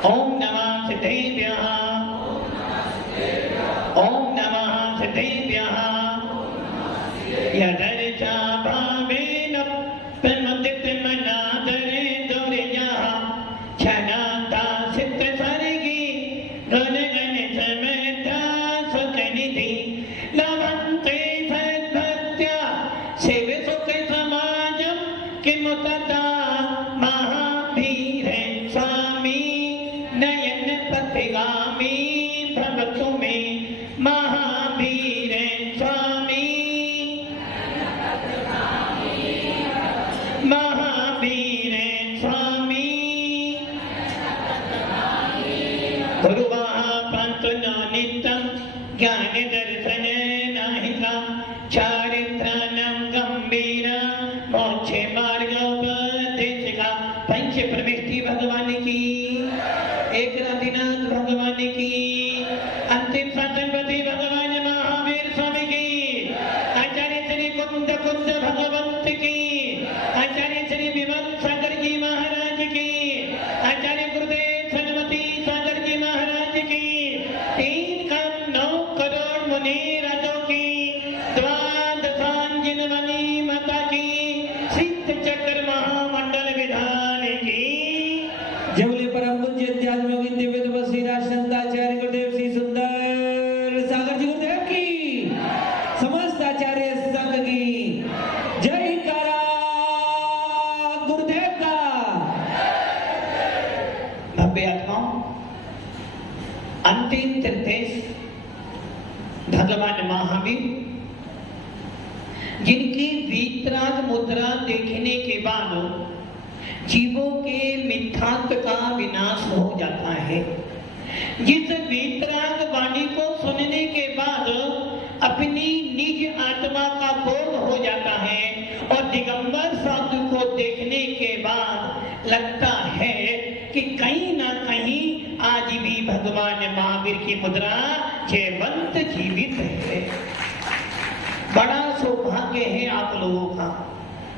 ओम नमः सिद्धेभ्यः, ओम नमः सिद्धेभ्यः। यदर्चा भावेन प्रमुदित मनादरे दुर्यः क्षणाता सिद्ध सर्गी गुण गण समता सुखनिधि लभन्ते सद्भक्त्या शिव सुख समाजं किमुतता महावीर स्वामी नयन पथिगामी भवतु मे महावीर स्वामी महावीर स्वामी। गुरुवाह पंतु न नित्यं ज्ञान दर्शन नाहिका चारित्रानं गंभीर मोक्ष मार्ग उपदेशिका। पंच परमेष्टि भगवान की, एक राधिनाथ भगवान की, अंतिम शासनपति भगवान महावीर स्वामी की, आचार्य श्री कुंद कुंद भगवंत की, आचार्य श्री विमल सागर जी महाराज की, आचार्य गुरुदेव सन्मति सागर जी महाराज की, 3,9 करोड़ मुनि राजों की, द्वादशांजन मणि माता की, सिद्ध चक्र महामंडल विधान की। जवले परम पूज्य अध्यात्म दिव्य तपस्वी राजसंताचार्य गुरुदेव श्री सुंदर सागर जी गुरुदेव की, समस्त आचार्य संघ की जयकारा गुरुदेव का। भव्य आत्माओं, अंतिम तीर्थेश भगवान महावीर जिनकी वीतराग मुद्रा देखने के बाद जीवों के मिथ्यात्व का विनाश हो जाता है, जिस वीतराग वाणी को सुनने के बाद अपनी निज आत्मा का बोध हो जाता है और दिगंबर साधु को देखने के बाद लगता है कि कहीं ना कहीं आज भी भगवान महावीर की मुद्रा जयवंत जीवित है। बड़ा सौभाग्य है आप लोगों का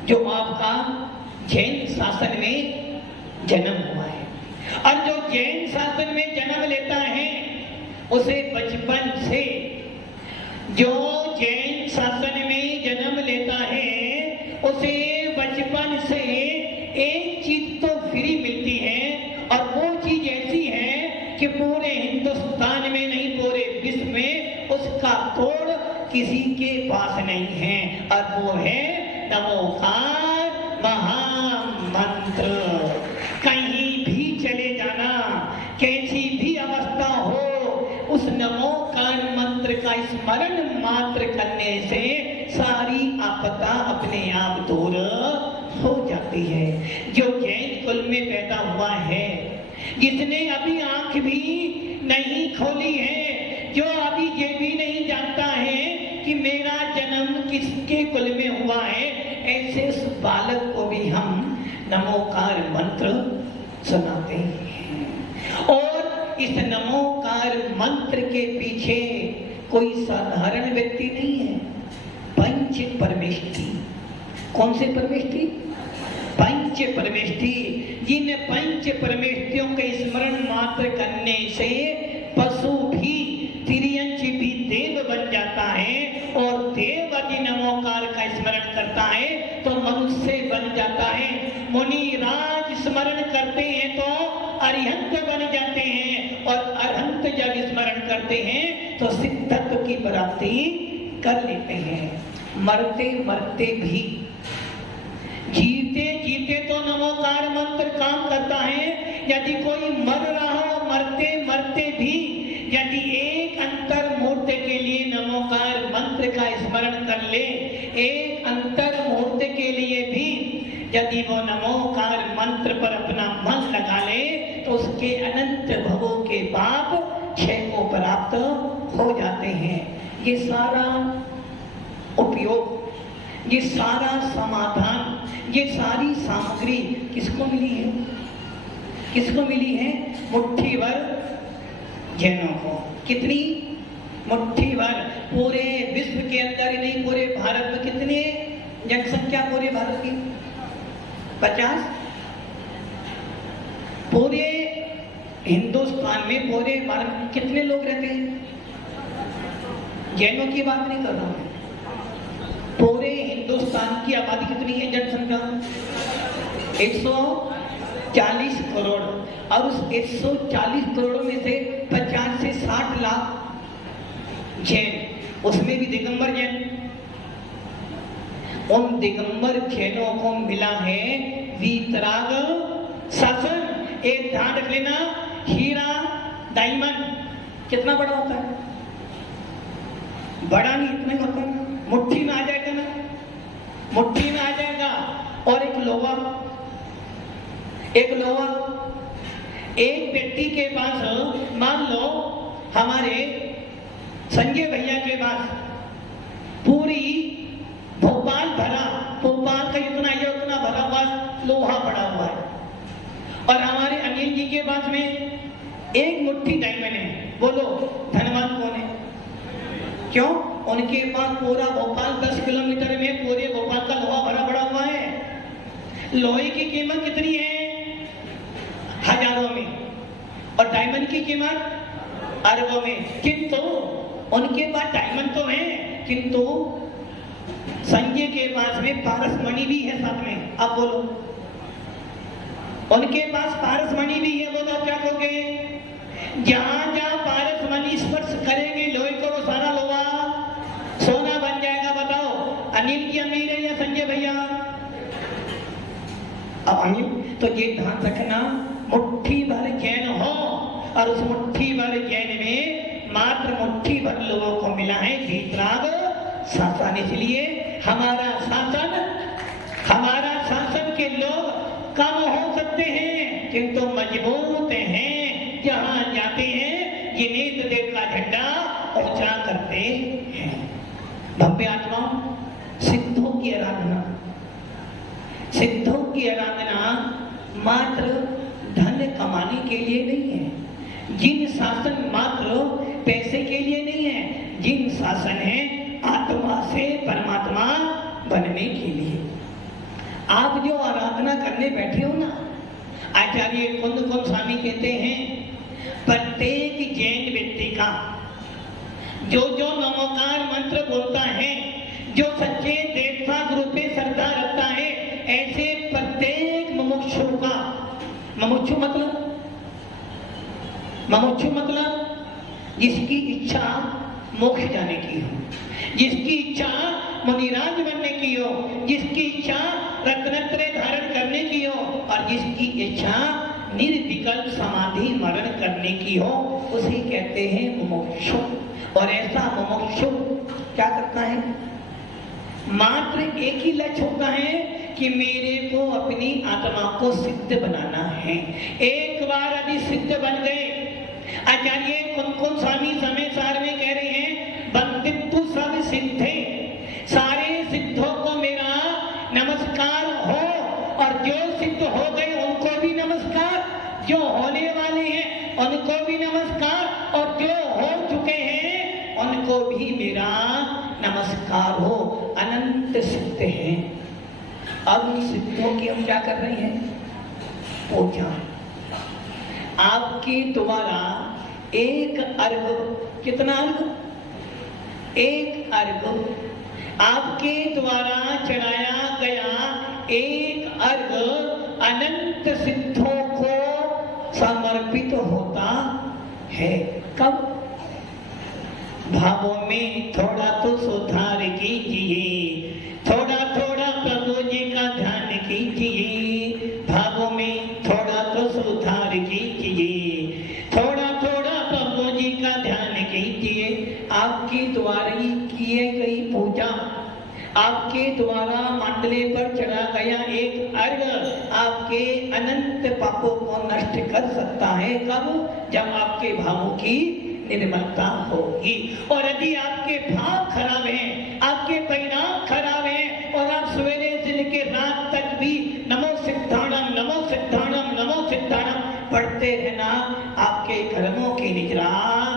जो आपका जैन शासन में जन्म हुआ है, और जो जैन शासन में जन्म लेता है उसे बचपन से, जो जैन शासन में जन्म लेता है उसे बचपन से एक चीज तो फ्री मिलती है, और वो चीज ऐसी है कि पूरे हिंदुस्तान में नहीं पूरे विश्व में उसका तोड़ किसी के पास नहीं है, और वो है नमोकार महामंत्र। कहीं भी चले जाना, कैसी भी अवस्था हो, उस नमोकार मंत्र का स्मरण मात्र करने से सारी आपदा अपने आप दूर हो जाती है। जो जैन कुल में पैदा हुआ है, जिसने अभी आंख भी नहीं खोली है, जो अभी ये भी नहीं जानता है कि मेरा जन्म किसके कुल में हुआ है, ऐसे उस बालक को भी हम नमोकार मंत्र सुनाते हैं। और इस नमोकार मंत्र के पीछे कोई साधारण व्यक्ति नहीं है, पंच परमेष्टि। कौन से परमेष्टि? पंच परमेष्टि। जिन पंच परमेष्टियों के स्मरण मात्र करने से पशु भी, तिर्यंच भी देव बन जाता है, और देव यदि नमोकार का स्मरण करता है तो मनुष्य बन जाता है। मुनि राज स्मरण करते हैं तो अरिहंत बन जाते हैं, और अरहंत जब स्मरण करते हैं तो सिद्धत्व की प्राप्ति कर लेते हैं। मरते मरते भी, जीते जीते तो नमोकार मंत्र काम करता है। यदि कोई मर रहा हो, मरते मरते भी यदि एक अंतर मुहूर्त के लिए नमोकार मंत्र का स्मरण कर ले, एक अंतर मुहूर्त के लिए भी यदि वो नमोकार मंत्र पर अपना मन लगा ले, तो उसके अनंत भवों के पाप क्षय को प्राप्त हो जाते हैं। ये सारा उपयोग, ये सारा समाधान, ये सारी सामग्री किसको मिली है? किसको मिली है? मुट्ठी भर जैनों को। कितनी? मुट्ठी भर। पूरे विश्व के अंदर ही नहीं, पूरे भारत में कितनी जनसंख्या पूरे भारत की? 50। पूरे हिंदुस्तान में पूरे भारत में कितने लोग रहते हैं? जैनों की बात नहीं कर रहा हूं, पूरे हिंदुस्तान की आबादी कितनी है? जनसंख्या 140 करोड़, और उस 140 करोड़ में से 50 से 60 लाख जैन, उसमें भी दिगंबर जैन। उन दिगंबर जैनों को मिला है वीतराग शासन। एक ध्यान रख लेना, हीरा डायमंड कितना बड़ा होता है? बड़ा नहीं, इतना ही होता है, मुट्ठी में आ जाएगा ना, मुट्ठी में आ जाएगा। और एक लोहा, एक लोहा, एक व्यक्ति के पास, मान लो हमारे संजय भैया के पास पूरी भोपाल भरा, भोपाल का इतना ये उतना भरा हुआ लोहा पड़ा हुआ है, और हमारे अनिल जी के पास में एक मुट्ठी डायमंड है। बोलो धनवान कौन है? क्यों? उनके पास पूरा भोपाल 10 किलोमीटर में पूरे भोपाल का लोहा भरा पड़ा हुआ है। लोहे की कीमत कितनी है? हजारों में, और डायमंड की कीमत अरबों में। किंतु उनके पास डायमंड तो है, किंतु संजय के पास में पारस मणि भी है साथ में। आप बोलो, उनके पास पारस मणि भी है, बोलो क्या कहोगे? जहां जहां पारस मणि स्पर्श करेंगे लोहे को, वो सारा लोहा सोना बन जाएगा। बताओ अनिल की अमीर है या संजय भैया? अब अनिल तो ये ध्यान रखना, मुट्ठी भर जैन हो, और उस मुट्ठी भर जैन में मात्र मुट्ठी भर लोगों को मिला है वीतराग शासन। इसलिए हमारा शासन के लोग कम हो सकते हैं, किंतु मजबूत हैं। जहां जाते हैं ये नेत्र देव का झंडा ऊंचा करते हैं। भव्य आत्माओं, सिद्धों की आराधना, सिद्धों की आराधना मात्र धन कमाने के लिए नहीं है। जिन शासन मात्र पैसे के लिए नहीं है, जिन शासन है आत्मा से परमात्मा बनने के लिए। आप जो आराधना करने बैठे हो ना, आचार्य कुंद गोस्वामी कहते हैं प्रत्येक जैन व्यक्ति का जो नमोकार मंत्र बोलता है, जो सच्चे देवता गुरु पे श्रद्धा रखता है, ऐसे प्रत्येक मुमुक्षु का, मुमुक्षु मतलब जिसकी इच्छा मोक्ष जाने की हो, जिसकी इच्छा मुनिराज बनने की हो, जिसकी इच्छा रत्नत्रय धारण करने की हो, और जिसकी इच्छा निर्विकल्प समाधि मरण करने की हो, उसे कहते हैं मुमुक्षु। और ऐसा मुमुक्षु क्या करता है? मात्र एक ही लक्ष्य होता है कि मेरे को अपनी आत्मा को सिद्ध बनाना है। एक बार यदि सिद्ध बन गए, आचार्य कुंद स्वामी समय सार में कह रहे हैं बंदित्व सब सिद्धे, सारे सिद्धों को मेरा नमस्कार हो, और जो सिद्ध हो गए उनको भी नमस्कार, जो होने वाले हैं उनको भी नमस्कार, और जो हो चुके हैं उनको भी मेरा नमस्कार हो। अनंत सिद्ध हैं। अब उन सिद्धों की हम क्या कर रहे हैं? पूजा। आपके द्वारा 1 अर्घ, कितना अर्घ? 1 अर्घ आपके द्वारा चढ़ाया गया 1 अर्घ अनंत सिद्धों को समर्पित होता है। कब? भावों में थोड़ा तो सुधार कीजिए, थोड़ा थोड़ा प्रभु जी का ध्यान कीजिए। भावों में थोड़ा तो सुधार कीजिए, थोड़ा थोड़ा प्रभु जी का ध्यान कीजिए। आपके द्वारा किए गई पूजा, आपके द्वारा मंडले पर चढ़ा गया 1 अर्घ आपके अनंत पापों को नष्ट कर सकता है। कब? जब आपके भावों की निर्मलता होगी। और यदि आपके भाव खराब हैं, आपके परिणाम खराब हैं, और आप सवेरे से लेकर रात तक भी नमो सिद्धाणम नमो सिद्धाणम नमो सिद्धाणम पढ़ते रहना, आपके कर्मों की निगरान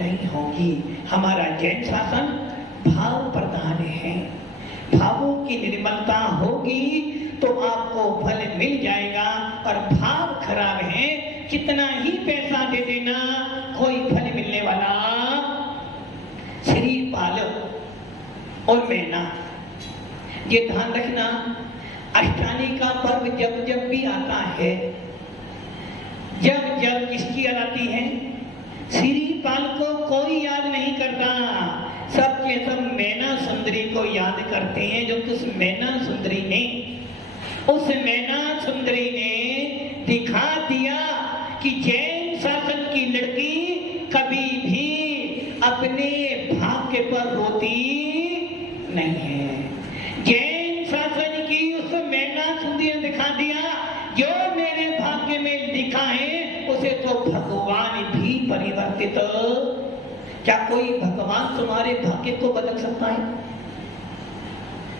नहीं होगी। हमारा जैन शासन भाव प्रधान है। भावों की निर्मलता होगी तो आपको फल मिल जाएगा, और भाव खराब है कितना ही पैसा दे देना, कोई फल मिलने वाला। श्रीपाल और मैना, ये ध्यान रखना, अष्टानी का पर्व जब जब भी आता है, जब जब किसकी याद आती है? श्रीपाल को कोई याद नहीं करता, सब के सब मैना सुंदरी को याद करते हैं। जो उस मैना सुंदरी ने दिखा दिया कि जैन शासन की लड़की कभी भी अपने भाग्य पर रोती नहीं है। जैन शासन की उस मैना सुंदरी ने दिखा दिया, जो मेरे भाग्य में लिखा है उसे तो भगवान भी परिवर्तित। क्या कोई भगवान तुम्हारे भाग्य को बदल सकता है?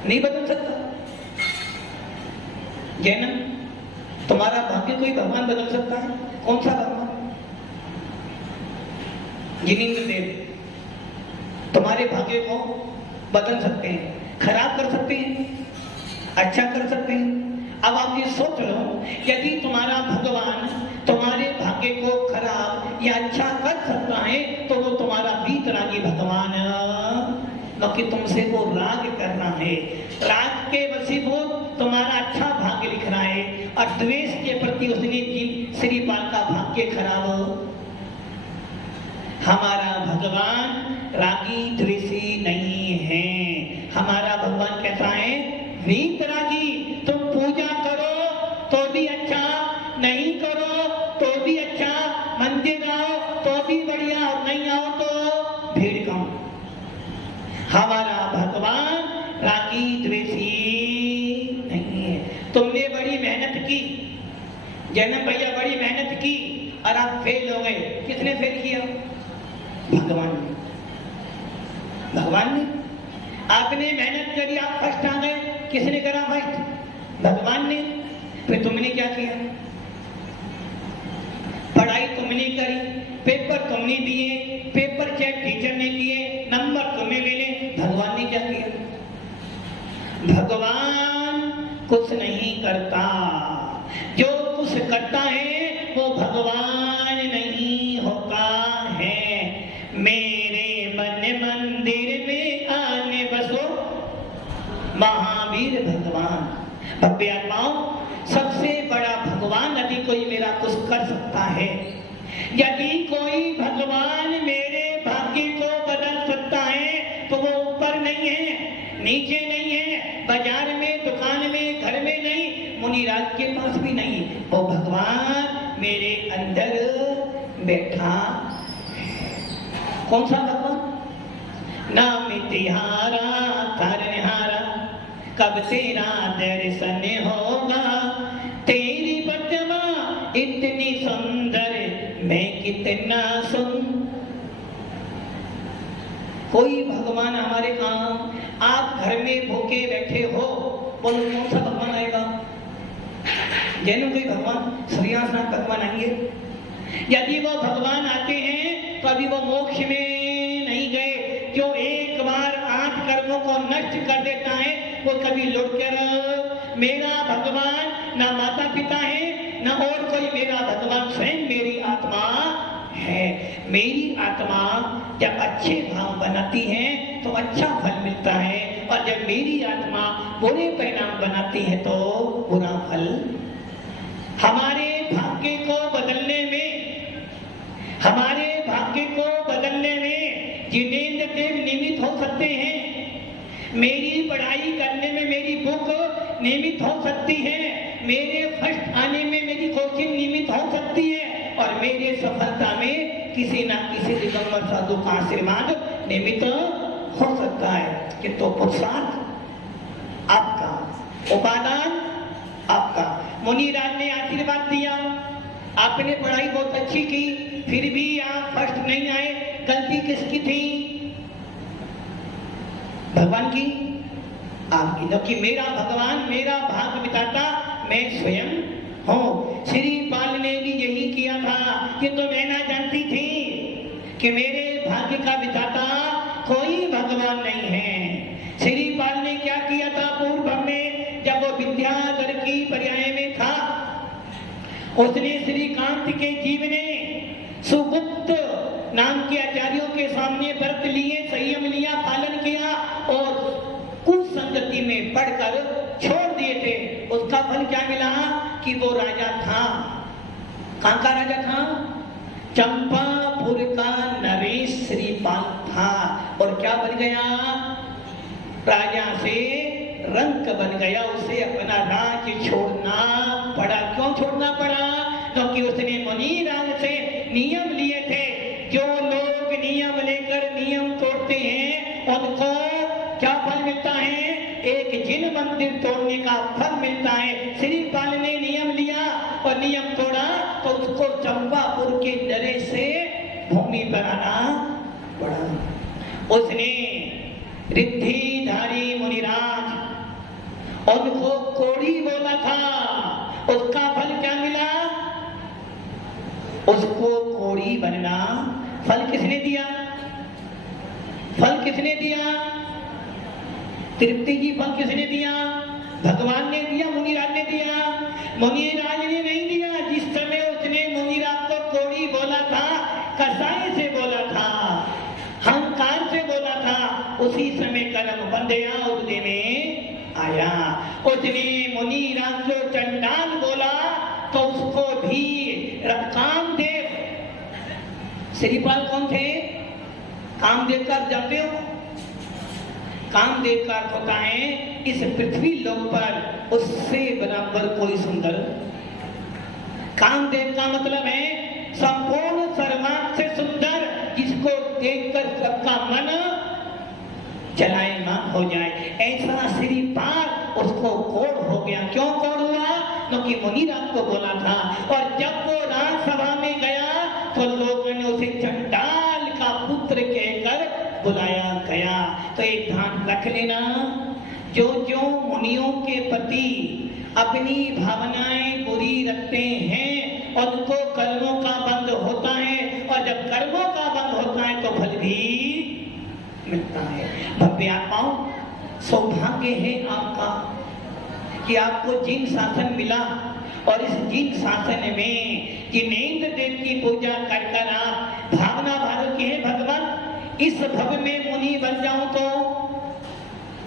नहीं बदल सकता। जैन, तुम्हारा भाग्य कोई भगवान बदल सकता है? कौन सा भगवान? जिनेंद्र देव तुम्हारे भाग्य को बदल सकते हैं, खराब कर सकते हैं, अच्छा कर सकते हैं। अब आप ये सोच लो, यदि तुम्हारा भगवान तुम्हारे भाग्य को खराब या अच्छा कर सकता है तो वो तुम्हारा वीतरागी भगवान, बाकी तुमसे वो राग करना है, राग के वशीभूत तुम्हारा अच्छा भाग्य लिख रहा है, और द्वेष के प्रति उसने श्रीपाल का भाग्य खराब। हमारा भगवान रागी द्वेषी नहीं है, हमारा भगवान कैसा है? वीतरागी। तुम पूजा करो तो भी अच्छा, नहीं करो तो भी अच्छा, मंदिर आओ तो भी बढ़िया, और नहीं आओ तो भीड़ कम। हमारा भगवान रागी द्वेषी नहीं है। तुमने बड़ी मेहनत की, जैनब भैया बड़ी मेहनत की और आप फेल हो गए। किसने फेल किया? भगवान ने। भगवान ने। आपने मेहनत करी, आप फर्स्ट आ गए। किसने करा फर्स्ट? भगवान ने। फिर तुमने क्या किया? पढ़ाई तुमने करी, पेपर तुमने दिए, पेपर चेक टीचर ने किए, नंबर तुम्हें मिले। भगवान ने क्या किया? भगवान कुछ नहीं करता। जो कुछ करता है वो भगवान नहीं होता है। मेरे मन मंदिर में आने बसो महावीर भगवान। भव्य आत्माओं, सबसे बड़ा भगवान यदि कोई मेरा कुछ कर सकता है, यदि कोई भगवान मेरे भाग्य को बदल सकता है तो वो ऊपर नहीं है, नीचे नहीं है, बाजार में, दुकान में, घर में नहीं, मुनिराज के पास भी नहीं। वो भगवान मेरे अंदर बैठा है। कौन सा भगवान? नाम तिहारा तारनहारा, कब तेरा दर्शन होगा, तेरी प्रतिमा इतनी सुंदर, मैं कितना कोई भगवान हमारे काम। आप घर में भूखे बैठे हो, बोलो कौन सा भगवान आएगा? जैनों कोई भगवान, श्रीनाथ भगवान आएंगे। यदि वो भगवान आते हैं तो अभी वो मोक्ष में नहीं गए। जो एक बार 8 कर्मों को नष्ट कर देता है वो कभी लौटकर, मेरा भगवान ना माता पिता है ना और कोई, मेरा भगवान स्वयं मेरी आत्मा है। मेरी आत्मा जब अच्छे भाव बनाती है तो अच्छा फल मिलता है, और जब मेरी आत्मा बुरे परिणाम बनाती है तो बुरा फल। हमारे भाग्य को बदलने में, हमारे भाग्य को बदलने में जिनेंद्र देव निमित्त हो सकते हैं। मेरी पढ़ाई करने में मेरी बुक निमित्त हो सकती है, मेरे फर्स्ट आने में मेरी कोचिंग निमित्त हो सकती है, और मेरे सफलता में किसी ना किसी दिगंबर साधु का आशीर्वाद निमित्त हो सकता है। कि तो पुरुषार्थ आपका, उपादान आपका। मुनिराज ने आशीर्वाद दिया, आपने पढ़ाई बहुत अच्छी की, फिर भी आप फर्स्ट नहीं आए, गलती किसकी थी? भगवान की, आपकी। क्योंकि मेरा भगवान मेरा भाग्य बिताता मैं स्वयं हूँ। श्रीपाल ने भी यही किया था, कि तो मैना जानती थी कि मेरे भाग्य का विधाता कोई भगवान नहीं है। श्रीपाल ने क्या किया था पूर्व में, जब वो विद्याधर की पर्याय में था, उसने श्रीकांत के फल क्या मिला कि वो राजा था, कहां का राजा था? चंपापुर का नरेश श्रीपाल था। और क्या बन गया? राजा से रंक बन गया। उसे अपना राज्य छोड़ना पड़ा। क्यों छोड़ना पड़ा? क्योंकि उसने मुनिराज से नियम लिए थे। जो लोग नियम लेकर नियम तोड़ते हैं उनको क्या फल मिलता है? एक जिन मंदिर तोड़ने का फल मिलता है। श्रीपाल ने नियम लिया और नियम तोड़ा तो उसको चंपापुर के नरेश से भूमि पर आना पड़ा। उसने रिद्धिधारी मुनिराज उनको कोड़ी बोला था। उसका फल क्या मिला? उसको कोड़ी बनना। फल किसने दिया? फल किसने दिया? तृप्ति की फल किसने दिया? भगवान ने दिया, मुनिराज ने दिया? मुनिराज ने नहीं दिया। जिस समय उसने मुनिराज को कोड़ी बोला था, कसाई से बोला था, अहंकार से बोला था, उसी समय कर्म बंधया उदय में आया। उसने मुनिराज को चंडाल बोला तो उसको भी कामदेव। श्रीपाल कौन थे? कामदेव का जानते हो? कामदेव का अर्थ होता है इस पृथ्वी लोक पर उससे बराबर कोई सुंदर। कामदेव का मतलब है संपूर्ण सर्वांग से सुंदर, जिसको देखकर सबका मन चलायमान हो जाए। ऐसा श्रीपाल उसको कोढ़ हो गया। क्यों कोढ़ हुआ? क्योंकि मुनिराज को बोला था। और जब वो राजसभा में गया तो लोगों ने उसे चंडाल का पुत्र कहकर बुलाया गया। तो एक ध्यान रख लेना, जो जो मुनियों के प्रति अपनी भावनाएं बुरी रखते हैं उनको कर्मों का बंध होता है। और जब कर्मों का बंध होता है तो फल भी मिलता है। भव्य आत्माओं, सौभाग्य है आपका कि आपको जिन शासन मिला और इस जिन शासन में जिनेंद्र देव की पूजा कर कर आप भावना भाव के हैं भगवान, इस भव में मुनि बन जाऊं तो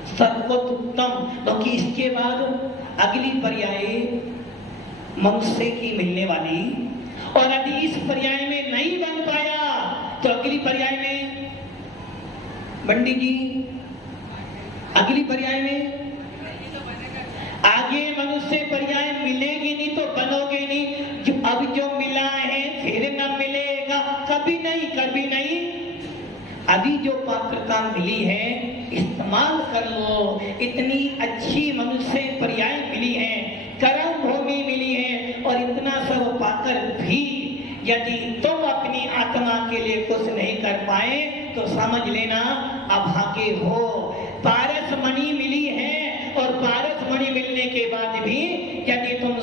सर्वोत्तम। क्योंकि इसके बाद अगली पर्याय मनुष्य की मिलने वाली, और यदि इस पर्याय में नहीं बन पाया तो अगली पर्याय में पंडित जी, अगली पर्याय में आगे मनुष्य पर्याय मिलेगी नहीं तो बनोगे नहीं। अब जो मिला है फिर न मिलेगा, कभी नहीं, कभी नहीं। अभी जो पात्रता मिली है इस्तेमाल कर लो। इतनी अच्छी मनुष्य पर्याय मिली है, कर्म भूमि मिली है, और इतना सब पाकर भी यदि तुम अपनी आत्मा के लिए कुछ नहीं कर पाए तो समझ लेना अभागे हो। पारस मणि मिली है और पारस मणि मिलने के बाद भी यदि तुम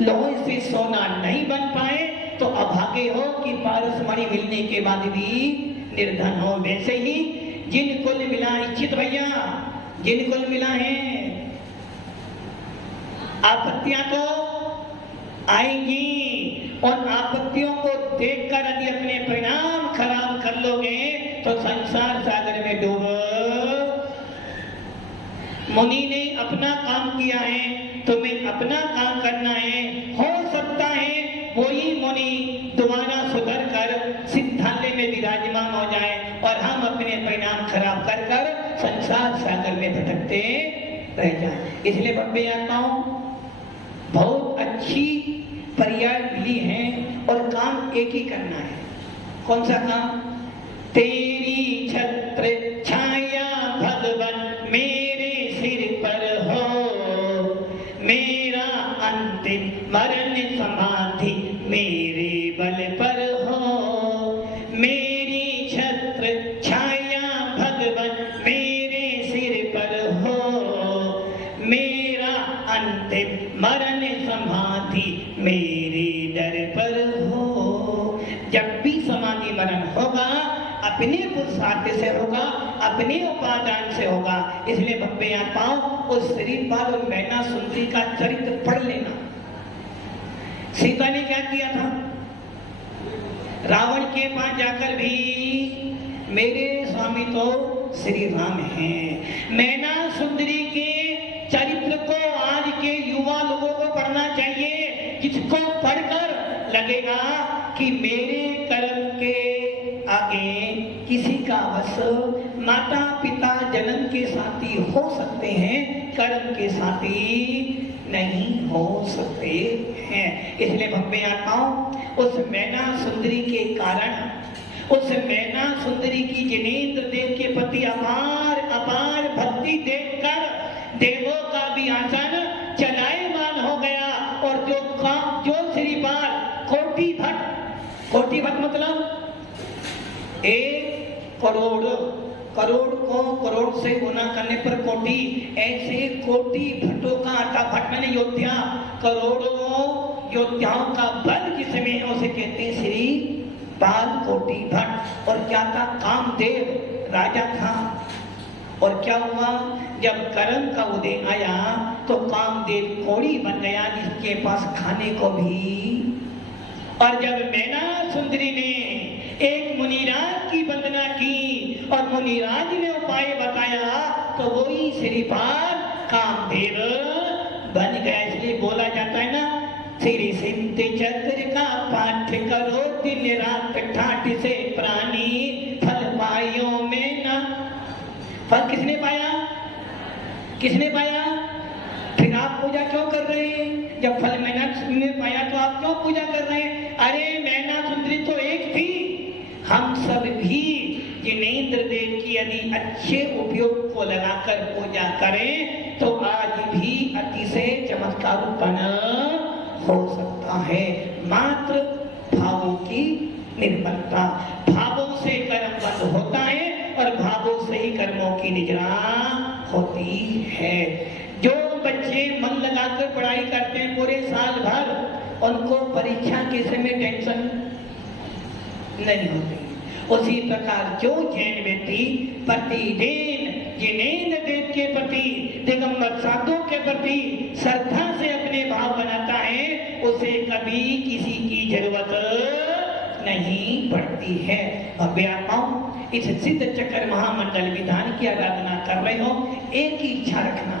लोहे से सोना नहीं बन पाए तो अभागे हो कि पारस मणि मिलने के बाद भी निर्धन हो। वैसे ही जिन कुल मिला, इच्छित भैया, जिन कुल मिला है आपत्तियां तो आएंगी, और आपत्तियों को देखकर यदि अपने परिणाम खराब कर लोगे तो संसार सागर में डूबो। मुनि ने अपना काम किया है, तुम्हें अपना काम करना है। हो सकता है वही मुनि दोबारा सुधर कर सिद्धालय में विराजमान हो जाए और हम अपने परिणाम खराब कर कर संसार सागर में भटकते रह जाए। इसलिए बब्बे आत्माओं, बहुत अच्छी पर्याय मिली है और काम एक ही करना है। कौन सा काम? तेरी छत्र छाया भगवन मेरे सिर पर हो, मेरा अंतिम मरण समाधि मेरे बल पर हो। मेरी छत्र छाया भगवन मेरे सिर पर हो, मेरा अंतिम मरण समाधि मेरे दर पर हो। जब भी समाधि मरण होगा अपने पुरुषार्थ से होगा, अपने उपादान से होगा। इसलिए भव्य आत्माओं, उस श्रीपाल और मैना सुंदरी का चरित्र पढ़ लेना। सीता ने क्या किया था? रावण के पास जाकर भी मेरे स्वामी तो श्री राम हैं। मैना सुंदरी के चरित्र को आज के युवा लोग लगेगा कि मेरे कर्म के आगे किसी का बस माता पिता जन्म के साथी हो सकते हैं, कर्म के साथी नहीं हो सकते हैं। इसलिए भव्य आत्माओं, उस मैना सुंदरी के कारण, उस मैना सुंदरी की जिनेंद्र देव के प्रति अपार अपार भक्ति देखकर देवों का भी आसन चलायमान हो गया। और जो श्रीपाल कोटि भट्ट मतलब 1 करोड़, करोड़ को करोड़ से गुना करने पर कोटि, ऐसे कोटि भट्टों का आता, भट्ट मैंने योद्धा, करोड़ों योद्धाओं का बल जिसमें है उसे कहते हैं श्री पाल कोटि भट्ट। और क्या था, कामदेव राजा था। और क्या हुआ, जब कर्म का उदय आया तो कामदेव कोड़ी बन गया, जिसके पास खाने को भी। और जब मैना सुंदरी ने एक मुनिराज की वंदना की और मुनिराज ने उपाय बताया तो वही श्रीपाल कामदेव बन गया। इसलिए बोला जाता है ना, श्री सिद्ध चक्र का पाठ करो दिन रात ठाठ से प्राणी, फल पायो में ना। फल किसने पाया, किसने पाया? फिर आप पूजा क्यों कर रहे हैं? जब फल मैना ने पाया तो आप क्यों पूजा कर रहे हैं? अरे मैना सुंदरी तो एक थी, हम सब भी जिनेंद्र देव की यदि अच्छे उपयोग को लगाकर पूजा करें तो आज भी अतिशय चमत्कार उत्पन्न हो सकता है। मात्र भावों की निर्मलता, भावों से कर्म बंद होता है और भावों से ही कर्मों की निगरानी होती है। जो बच्चे मन लगाकर पढ़ाई करते हैं पूरे साल भर, उनको परीक्षा के समय टेंशन नहीं होती। उसी प्रकार जो जैन व्यक्ति प्रतिदिन जिनेंद्र देव के प्रति, दिगंबर साधु के प्रति श्रद्धा से अपने भाव बनाता है, उसे कभी किसी की जरूरत नहीं पड़ती है। अभ्यात्माओं, इस सिद्ध चक्र महामंडल विधान की आराधना कर रहे हो, एक ही इच्छा रखना।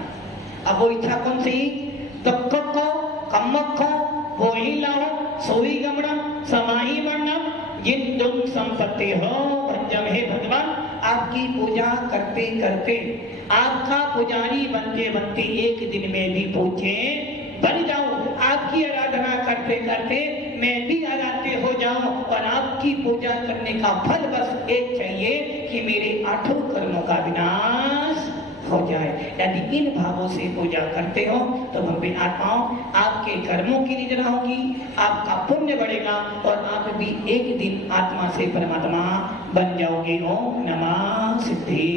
अब वो इच्छा कौन सी? दुख को कम्मक को वो ही लाओ, सोई गमनम समाही वर्णम जिन तुम संपत्ति हो भंजम। हे भगवान, आपकी पूजा करते करते, आपका पुजारी बनते बनते एक दिन में भी पूछे बन जाऊं, आपकी आराधना करते करते मैं भी आराध्य हो जाऊं और आपकी पूजा करने का फल बस एक चाहिए कि मेरे 8 कर्मों का विनाश हो जाए। यदि इन भावों से पूजा करते हो तो भव्य आत्माओं, आपके कर्मों की निजना होगी, आपका पुण्य बढ़ेगा और आप भी एक दिन आत्मा से परमात्मा बन जाओगे। ओम नमः सिद्धि।